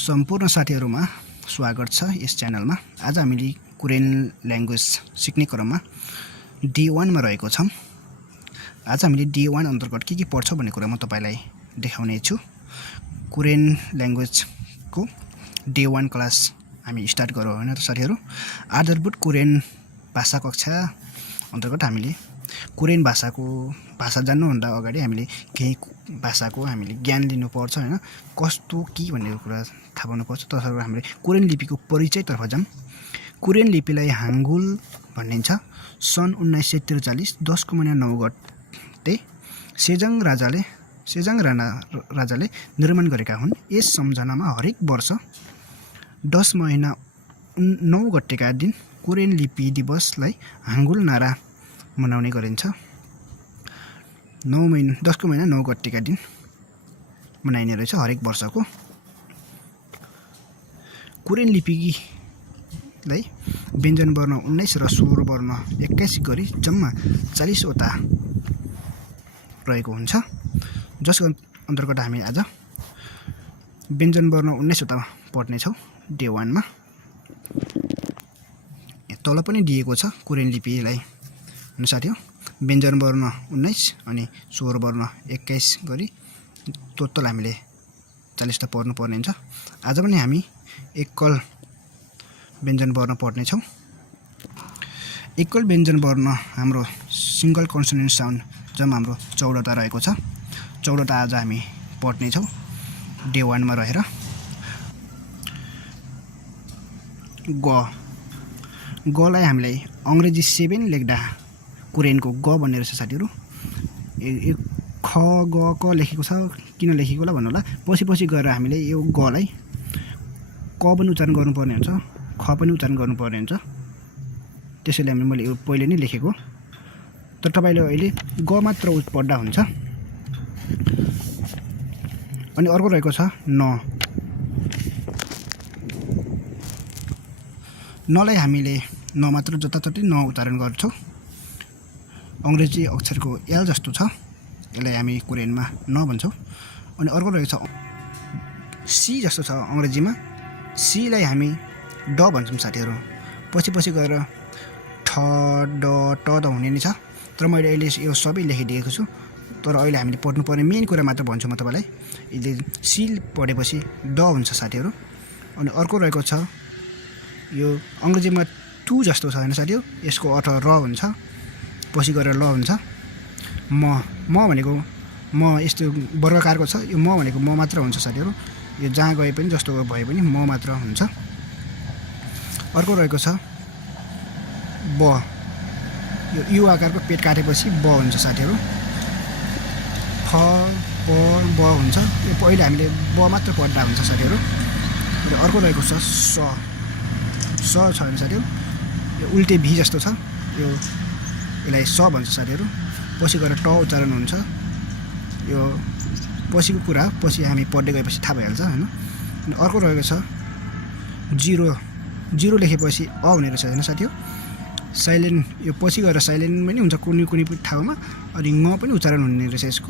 सम्पूर्ण साथीहरुमा स्वागत छ यस च्यानलमा। आज हामीले कोरियन ल्याङ्ग्वेज सिक्ने क्रममा D1 मा रहेको छौं। आज हामीले D1 अन्तर्गत के पढ्छ भन्ने कुरा म तपाईलाई देखाउने छु। कोरियन ल्याङ्ग्वेजको D1 क्लास हामी स्टार्ट गरौँ हैन त साथीहरु। आधारभूत कोरियन भाषा कक्षा अन्तर्गत हामीले कोरियन भाषा जान्नुभन्दा अगाडि हामीले केही भाषाको हामीले ज्ञान लिनुपर्छ हैन। कस्तो के भन्ने कुरा थाहा पाउनुपर्छ। तसर्थ हामीले कोरियन लिपिको परिचयतर्फ जाऊँ। कोरियन लिपिलाई हाङ्गुल भनिन्छ। सन् 1943 10 को महिना 9 गते सेजङ राजाले निर्माण गरेका हुन्। यस सम्झनामा हरेक वर्ष 10 महिना 9 गतेका दिन कोरियन लिपि दिवसलाई हाङ्गुल नारा मनाउने गरिन्छ। 10 को महिना 9 गतेका दिन मनाइने रहेछ हरेक वर्षको। कोरियन लिपिलाई व्यञ्जन वर्ण 19 र स्वर वर्ण 21 गरी जम्मा 40 वटा रहेको हुन्छ। जसको अन्तर्गत हामी आज व्यञ्जन वर्ण 19 वटा पढ्ने छौं D1 मा। तल पनि दिएको छ कोरियन लिपिलाई साथी हो। व्यञ्जन वर्ण 19 अनि स्वर वर्ण 21 गरी टोटल हामीले 40 टा पढ्नु पर्ने हुन्छ। आज पनि हामी एकल व्यञ्जन वर्ण पढ्ने छौं। एकल व्यञ्जन वर्ण हाम्रो सिंगल कन्सोनेन्ट साउन्ड जम्मा हाम्रो 14 टा रहेको छ। 14 टा आज हामी पढ्ने छौं D1 मा रहेर। गलाई हामीलाई अंग्रेजी 7 लेख्दा कोरियनको ग भन्ने रहेछ साथीहरु। ख ग क लेखेको छ किन लेखेको होला भन्नु होला। पछि गएर हामीले यो गलाई क पनि उच्चारण गर्नुपर्ने हुन्छ, ख पनि उच्चारण गर्नुपर्ने हुन्छ। त्यसैले मैले यो पहिले नै लेखेको। तर तपाईले अहिले ग मात्र पढ्दा हुन्छ। अनि अर्को रहेको छ नलाई हामीले न मात्र जताततै न उच्चारण गर्छौं। अंग्रेजी अक्षरको L जस्तो छ। यसलाई हामी कोरियनमा न भन्छौं। अनि अर्को रहेछ C जस्तो छ अंग्रेजीमा। C लाई हामी ड भन्छौं साथीहरु। पछि गएर ठ ड ट त हुने नै छ। तर मैले अहिले यो सबै लेखिदिएको छु। तर अहिले हामीले पढ्नुपर्ने मेन कुरा मात्र भन्छु म तपाईलाई। यसले C पढेपछि ड हुन्छ साथीहरु। अनि अर्को रहेको छ यो अंग्रेजीमा टु जस्तो छ हैन साथीहरु। यसको अर्थ र हुन्छ। पछि गएर ल हुन्छ। म भनेको म यस्तो वर्गकारको छ। यो म भनेको म मात्र हुन्छ साथीहरु। यो जहाँ गए पनि जस्तो भए पनि म मात्र हुन्छ। अर्को रहेको छ ब। यो यु आकारको पेट काटेपछि ब हुन्छ साथीहरु। फ प ब हुन्छ। यो पहिले हामीले ब मात्र पढ्दा हुन्छ साथीहरु। र अर्को रहेको छ स छ हैन साथीहरु। यो उल्टे भी जस्तो छ। यो यसलाई स भन्छ साथीहरु। पछि गएर ट उच्चारण हुन्छ। यो पछिको कुरा पछि हामी पढ्दै गएपछि थाहा भइहाल्छ हैन। अनि अर्को रहेको छ जिरो लेखेपछि अ हुने रहेछ हैन साथीहरु। साइलेन्ट यो पछि गएर साइलेन्ट पनि हुन्छ कुनै ठाउँमा। अनि ङ पनि उच्चारण हुने रहेछ यसको।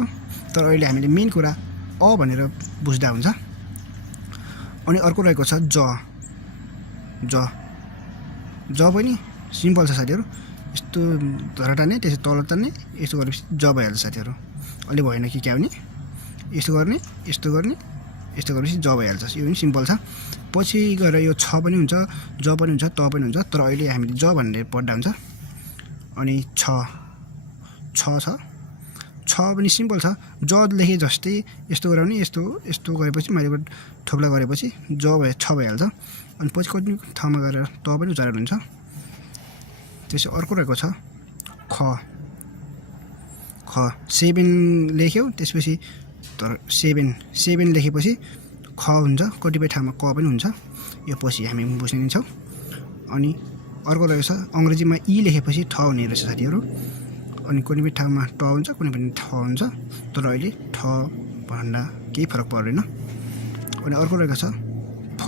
तर अहिले हामीले मेन कुरा अ भनेर बुझ्दा हुन्छ। अनि अर्को रहेको छ ज पनि सिम्पल छ साथीहरु। यस्तो धरा टार्ने त्यसै तल टार्ने यस्तो गरेपछि ज भइहाल्छ साथीहरु। अलि भएन कि क्या भने यस्तो गर्ने यस्तो गरेपछि ज भइहाल्छ। यो पनि सिम्पल छ। पछि गएर यो छ पनि हुन्छ, ज पनि हुन्छ, त पनि हुन्छ। तर अहिले हामीले ज भनेर पढ्दा हुन्छ। अनि छ पनि सिम्पल छ। ज लेखे जस्तै यस्तो गराउने यस्तो गरेपछि मैले थोप्ला गरेपछि ज छ भइहाल्छ। अनि पछि कति ठाउँमा गएर त पनि उच्चारण हुन्छ। त्यसै अर्को रहेको छ ख 7 लेख्यौ। त्यसपछि तर 7 लेखेपछि ख हुन्छ। कतिपय ठाउँमा क पनि हुन्छ। यो पछि हामी बुझ्ने नै छौं। अनि अर्को रहेको छ अंग्रेजीमा इ लेखेपछि ठ हुने रहेछ साथीहरु। अनि कुनै ठाउँमा ट हुन्छ कुनै पनि ठ हुन्छ। तर अहिले ठ भन्दा केही फरक पर्दैन। अनि अर्को रहेको छ फ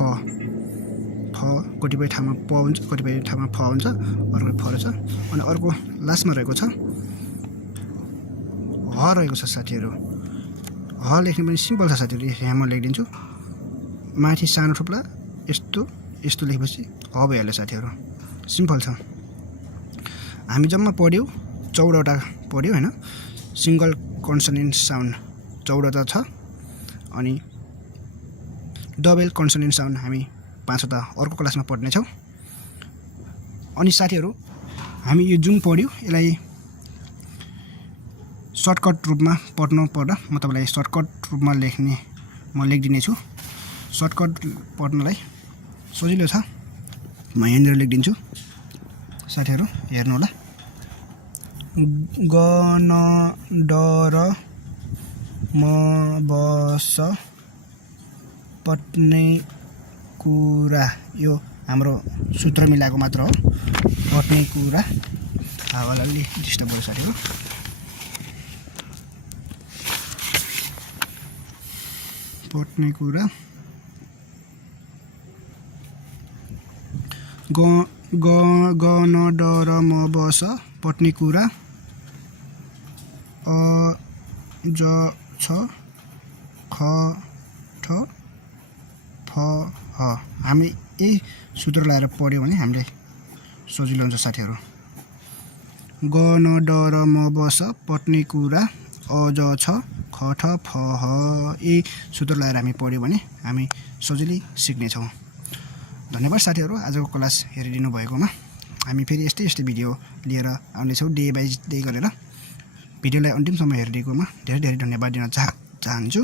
कतिपय ठाउँमा प हुन्छ कतिपय ठाउँमा फ हुन्छ। अर्को फ रहेछ। अनि अर्को लास्टमा रहेको छ ह रहेको छ साथीहरु। ह लेख्ने पनि सिम्पल छ साथीहरु। यहाँ म लेखिदिन्छु माथि सानो थुप्ला यस्तो यस्तो लेखेपछि ह भइहाल्यो साथीहरू सिम्पल छ हामी जम्मा पढ्यौ 14 वटा पढ्यौ हैन सिंगल कन्सोनेन्ट साउन्ड 14 वटा छ अनि डबल कन्सोनेन्ट साउन्ड हामी 5 वटा अर्को क्लासमा पढ्ने छौं अनि साथीहरू हामी यो जुन पढ्यौ यसलाई सर्टकट रूपमा पढ्नु पर्दा म तपाईलाई सर्टकट रूपमा म लेखिदिने छु सर्टकट पढ्नलाई सजिलो छ म यहाँनिर लेखिदिन्छु साथीहरू हेर्नु होला ग न ड र म बस पट्ने कुरा यो हाम्रो सूत्र मिलाएको मात्र हो पट्ने कुरा हावाले डिस्टर्ब भयो साथीहरू पट्ने कुरा ग न ड र म बस पट्ने कुरा अ ज छ ख ठ फ ह हामी यही सूत्र लगाएर पढ्यौं भने हामीले सजिलो हुन्छ साथीहरू ग न ड र म बस पट्ने कुरा अ ज छ ख ठ फ ह यही सूत्र लगाएर हामी पढ्यौं भने हामी सजिलै सिक्ने छौं धन्यवाद साथीहरू आजको क्लास हेरिदिनु भएकोमा हामी फेरि यस्तै भिडियो लिएर आउने छौं डे बाइ डे गरेर भिडियोलाई अन्तिमसम्म हेरिदिएकोमा धेरै धेरै धन्यवाद दिन चाहन्छु